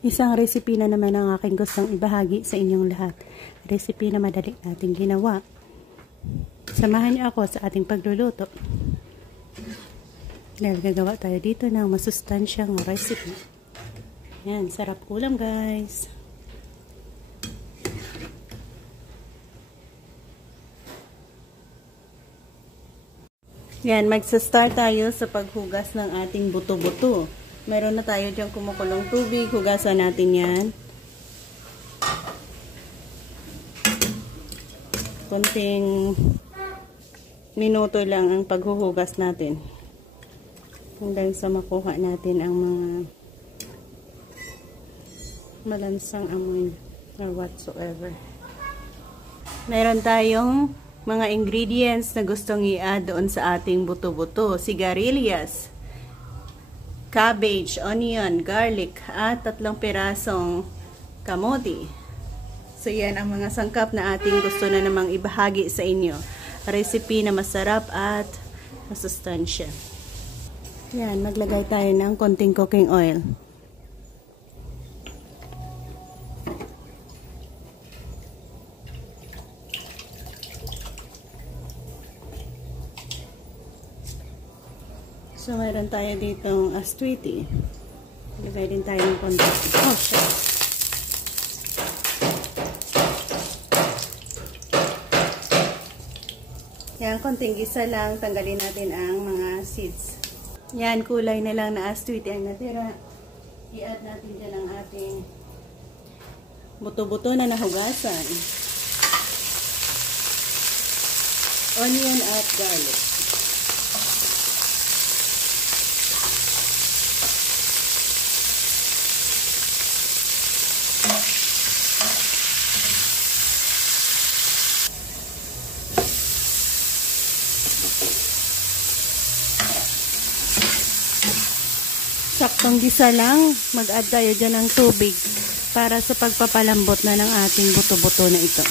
Isang recipe na naman ang aking gustong ibahagi sa inyong lahat. Recipe na madali nating ginawa. Samahan niyo ako sa ating pagluluto. Dahil gagawa tayo dito ng masustansyang recipe. Yan, sarap ulam guys. Yan, magsa-start tayo sa paghugas ng ating buto-buto. Meron na tayo diyang kumukulong tubig. Hugasan natin yan. Konting minuto lang ang paghuhugas natin. Hanggang sa makuha natin ang mga malansang amoy or whatsoever. Meron tayong mga ingredients na gustong i-add doon sa ating buto-buto. Sigarilyas, cabbage, onion, garlic, at 3 pirasong kamote. So yan ang mga sangkap na ating gusto na namang ibahagi sa inyo. Recipe na masarap at masustansya. Yan, maglagay tayo ng konting cooking oil. So, mayroon tayo ditong aswiti. Lagay din tayo ng konti. Oh, shit. Yan, konting gisa lang. Tanggalin natin ang mga seeds. Yan, kulay na lang na aswiti ang natira. I-add natin dyan ang ating buto-buto na nahugasan. Onion at garlic. Saktong gisa lang, mag-add tayo dyan ng tubig para sa pagpapalambot na ng ating buto-buto na ito.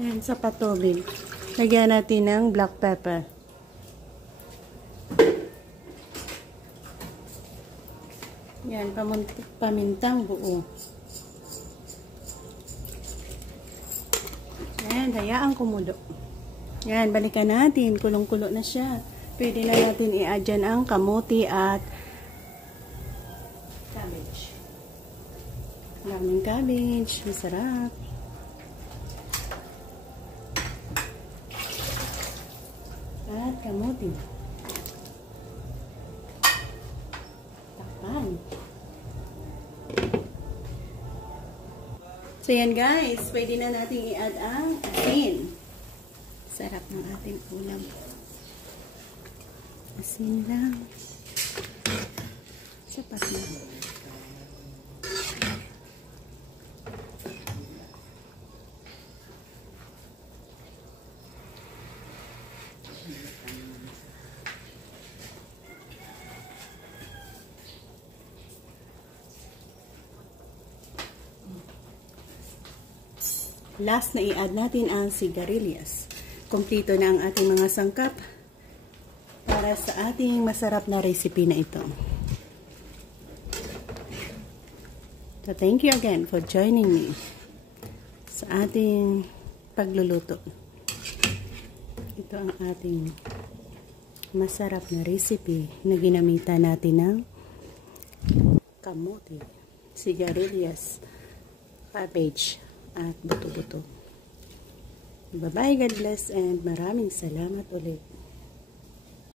Yan, sapat tubig. Lagyan natin ng black pepper. Yan, pamintang buo. Yan, hayaan kumulo. Yan, balikan natin. Kulong-kulo na siya. Pwede na natin i-add dyan ang kamote at cabbage. Daming cabbage. Masarap. At kamote. Takpan. So yan guys, pwede na natin i-add ang asin. Sarap ng ating ulam. Asin lang. Sapat na. Last na i-add natin ang sigarilyas. Kompleto na ang ating mga sangkap para sa ating masarap na recipe na ito. So, thank you again for joining me sa ating pagluluto. Ito ang ating masarap na recipe na ginamitan natin ng kamote, sigarilyas, cabbage, at buto-buto. Bye-bye, God bless, and maraming salamat ulit.